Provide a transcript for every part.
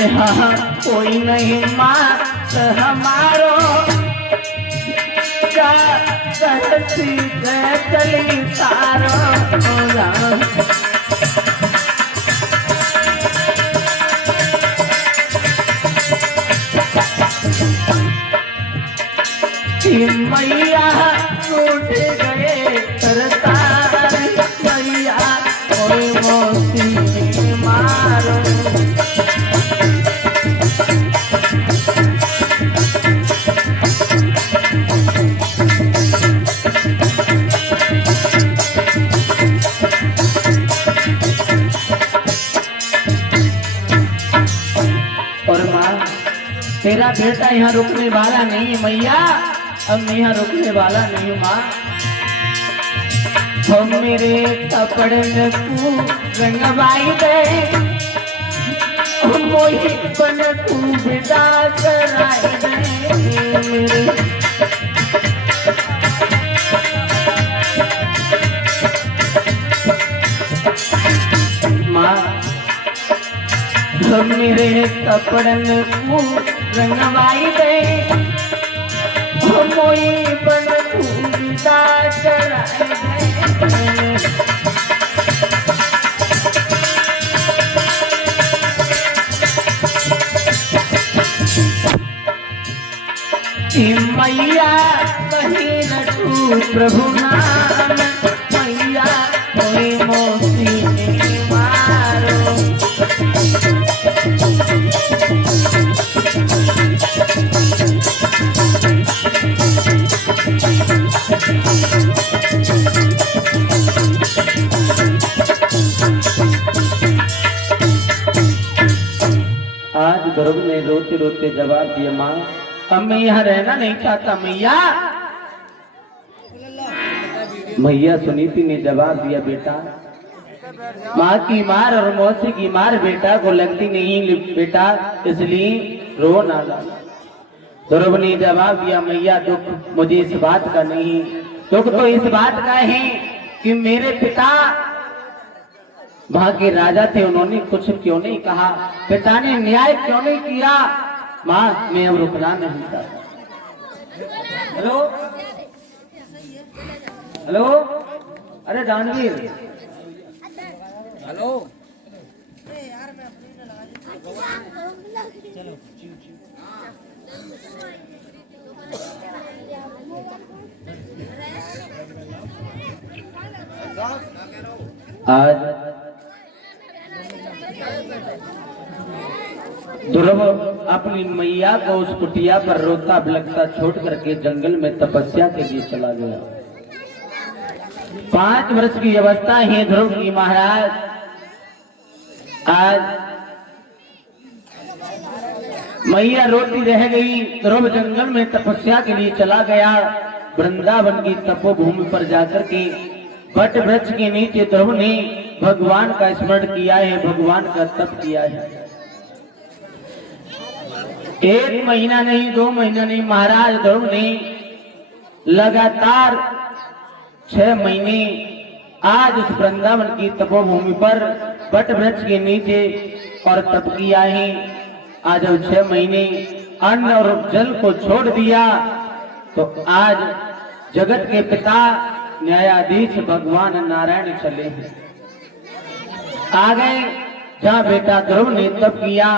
यहाँ कोई नहीं मात हमारो क्या कहती चली सारो मैया टूट गए तरतार मैया कोई मोती मारो और माँ तेरा बेटा यहाँ रुकने वाला नहीं मैया, अब मैं यहाँ रुकने वाला नहीं माँ। हम मेरे कपड़ में तू रंगवाई दे, मोही बन तू विदा कराई दे माँ। हम मेरे कपड़ में तू रंगवाई दे, मोई बन तू विदा कराई दे मैया कहीं न तू प्रभु नाम मैया कोई मोती मारो आज ध्रुव ने रोते रोते जवाब दिया माँ अब मैं यहाँ रहना नहीं चाहता मैया। मैया सुनीति ने जवाब दिया बेटा माँ की मार और मौसी की मार बेटा को लगती नहीं बेटा, इसलिए रो ना ला। ध्रुव ने जवाब दिया मैया दुख मुझे इस बात का नहीं, दुख तो इस बात का है कि मेरे पिता वहां के राजा थे, उन्होंने कुछ क्यों नहीं कहा, पिता ने न्याय क्यों नहीं किया। माँ मैं अब रुकना नहीं चाहता। हेलो हेलो अरे दानवीर हेलो आज ध्रुव अपनी मैया को उस कुटिया पर रोता बिलखता छोड़ करके जंगल में तपस्या के लिए चला गया। 5 वर्ष की अवस्था है ध्रुव की महाराज। आज मैया रोती रह गई, ध्रुव जंगल में तपस्या के लिए चला गया। वृंदावन की तपोभूमि पर जाकर के वट वृक्ष के नीचे ध्रुव ने भगवान का स्मरण किया है, भगवान का तप किया है। 1 महीना नहीं 2 महीना नहीं महाराज ध्रुव ने लगातार 6 महीने आज उस वृंदावन की तपोभूमि पर वट वृक्ष के नीचे और तप किया है। आज जब 6 महीने अन्न और जल को छोड़ दिया तो आज जगत के पिता न्यायाधीश भगवान नारायण चले हैं, आ गए जहाँ बेटा ध्रुव ने तप किया।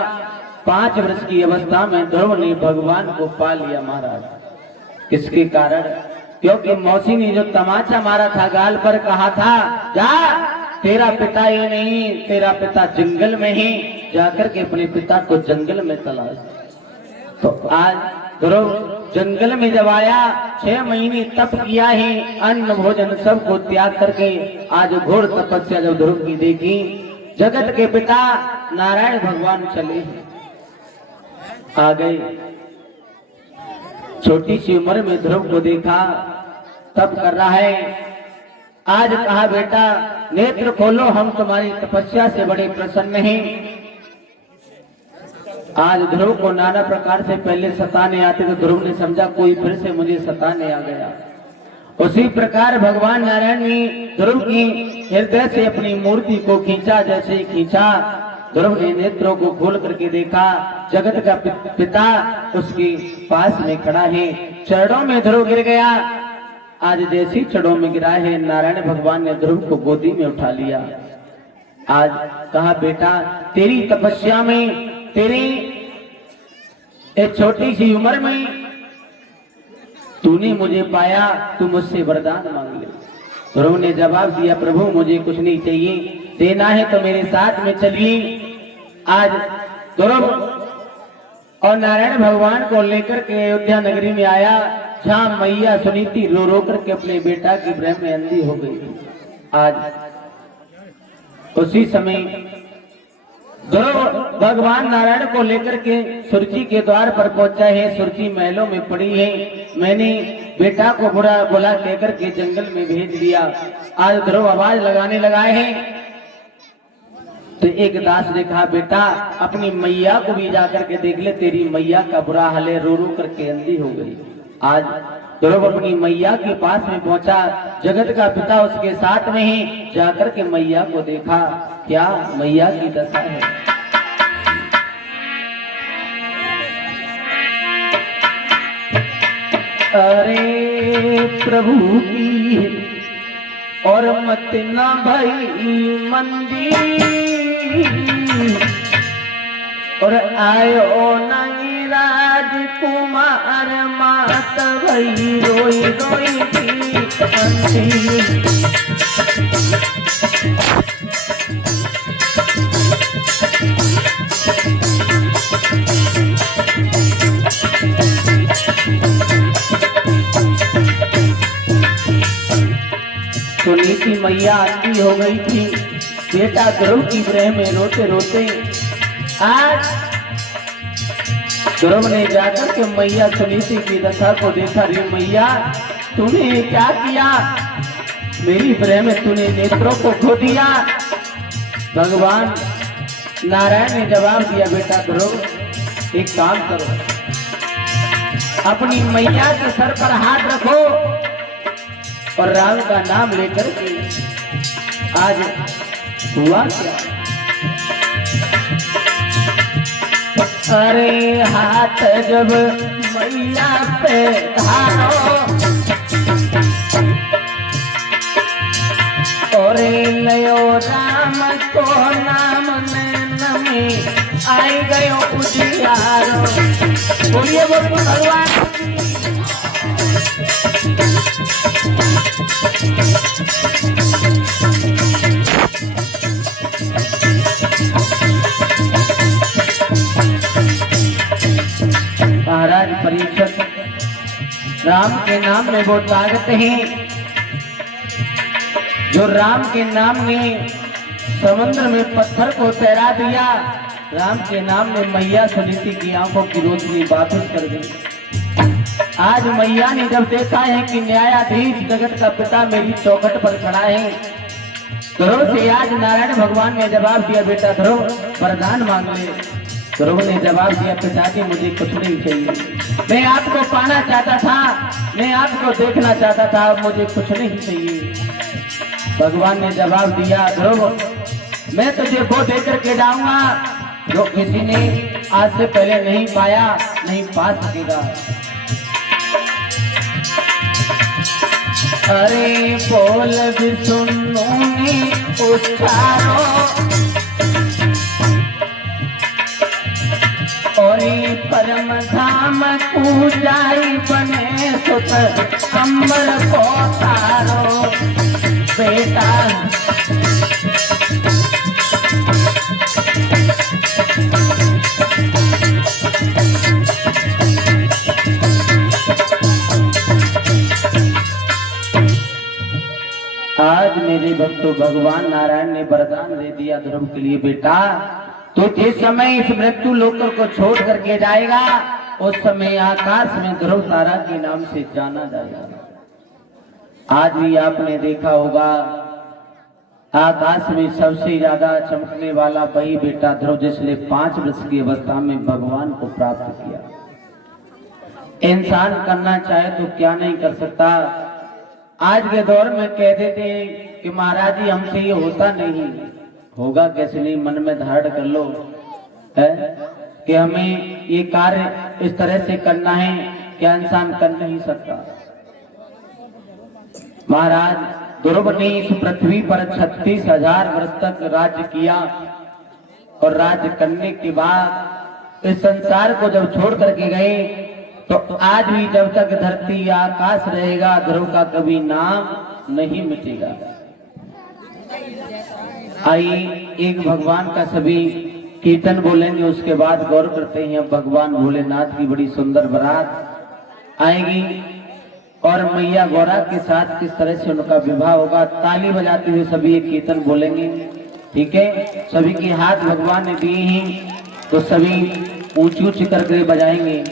5 वर्ष की अवस्था में ध्रुव ने भगवान को पा लिया महाराज। किसके कारण? क्योंकि मौसी ने जो तमाचा मारा था गाल पर, कहा था जा तेरा पिता ये नहीं, तेरा पिता जंगल में ही, जाकर के अपने पिता को जंगल में तलाश। तो आज ध्रुव जंगल में जब आया, 6 महीने तप किया है, अन्न भोजन सब को त्याग करके आज घोर तपस्या जब ध्रुव की देखी, जगत के पिता नारायण भगवान चले आ गए। छोटी सी उम्र में ध्रुव को देखा तप कर रहा है। आज कहा बेटा नेत्र खोलो, हम तुम्हारी तपस्या से बड़े प्रसन्न हैं। आज ध्रुव को नाना प्रकार से पहले सताने आते तो ध्रुव ने समझा कोई फिर से मुझे सताने आ गया। उसी प्रकार भगवान नारायण ने ध्रुव की हृदय से अपनी मूर्ति को खींचा, जैसे खींचा ध्रुव ने नेत्रों को खोल करके देखा, जगत का पिता उसके पास में खड़ा है। चरणों में ध्रुव गिर गया। आज जैसी चरणों में गिरा है, नारायण भगवान ने ध्रुव को गोदी में उठा लिया। आज कहा, बेटा तेरी तपस्या में, तेरी एक छोटी सी उम्र में तूने मुझे पाया, तू मुझसे वरदान मांग ले। ध्रुव ने जवाब दिया, प्रभु मुझे कुछ नहीं चाहिए, देना है तो मेरे साथ में चलिए। आज ध्रुव और नारायण भगवान को लेकर के अयोध्या नगरी में आया, जहां मैया सुनीति रो रो करके अपने बेटा की प्रेम में अंधी हो गई। आज उसी समय ध्रुव भगवान नारायण को लेकर के सुरची के द्वार पर पहुंचा है। सुरची महलों में पड़ी है, मैंने बेटा को बुरा बोला कहकर के जंगल में भेज दिया। आज ध्रुव आवाज लगाने लगा है तो एक दास ने कहा, बेटा अपनी मैया को भी जाकर के देख ले, तेरी मैया का बुरा हाल है, रो रो करके अंधी हो गई। आज ध्रुव अपनी मैया के पास में पहुंचा, जगत का पिता उसके साथ में ही, जाकर के मैया को देखा, क्या मैया की दशा है। अरे प्रभु की और मत ना भई मंदिर, और आयो नहीं राजकुमार, मात भई रोई रोई की मंदिर। सुनीति मैया अंधी हो गई थी, बेटा ध्रुव की ग्रह में रोते रोते। आज ध्रुव ने जाकर के मैया सुनीति की दशा को देखा, रे मैया तूने क्या किया, मेरी ग्रह में तूने नेत्रों को खो दिया। भगवान नारायण ने जवाब दिया, बेटा ध्रुव एक काम करो, अपनी मैया के सर पर हाथ रखो और राम का नाम लेकर के। आज हुआ क्या, अरे हाथ जब मैया पे धारो, और लयो राम को नाम नैन में आई गयो उजियारो। बोलिए बोलिए भगवान। महाराज परीक्षित राम के नाम में वो ताकत है, जो राम के नाम ने समुद्र में पत्थर को तैरा दिया। राम के नाम ने मैया सुनीति की आंखों की रोशनी वापस कर दी। आज मैया ने जब देखा है कि न्यायाधीश जगत का पिता मेरी चौखट पर खड़ा है, ध्रुव से आज नारायण भगवान ने जवाब दिया, बेटा ध्रुव वरदान मांग ले। ध्रुव ने जवाब दिया, पिताजी मुझे कुछ नहीं चाहिए, मैं आपको पाना चाहता था, मैं आपको देखना चाहता था, मुझे कुछ नहीं चाहिए। भगवान ने जवाब दिया, ध्रुव मैं तुझे वो देकर के जाऊंगा जो किसी ने आज से पहले नहीं पाया, नहीं पा सकेगा। अरे बोल भी सुनूंगी उच्चारो, और परम धाम पूजाई बने सुत अंबर को तारो। बेटा आज मेरे भक्तों भगवान नारायण ने वरदान दे दिया ध्रुव के लिए, बेटा तो जिस समय इस मृत्यु लोक को छोड़ करके जाएगा, उस समय आकाश में ध्रुव तारा के नाम से जाना जाएगा। आज भी आपने देखा होगा आकाश में सबसे ज्यादा चमकने वाला वही बेटा ध्रुव, जिसने 5 वर्ष की अवस्था में भगवान को प्राप्त किया। इंसान करना चाहे तो क्या नहीं कर सकता। आज के दौर में कह देते हैं कि महाराज जी हमसे ये होता नहीं, होगा कैसे नहीं, मन में धारण कर लो है कि हमें ये कार्य इस तरह से करना है कि इंसान कर नहीं सकता। महाराज ध्रुव ने इस पृथ्वी पर 36,000 वर्ष तक राज्य किया और राज्य करने के बाद इस संसार को जब छोड़ करके गए तो आज भी जब तक धरती या आकाश रहेगा ध्रुव का कभी नाम नहीं मिटेगा। आइए एक भगवान का सभी कीर्तन बोलेंगे, उसके बाद गौर करते हैं। भगवान भोलेनाथ की बड़ी सुंदर बारात आएगी और मैया गौरा के साथ किस तरह से उनका विवाह होगा। ताली बजाते हुए सभी एक कीर्तन बोलेंगे, ठीक है। सभी के हाथ भगवान ने दिए हैं तो सभी ऊंची ऊंची करके बजाएंगे।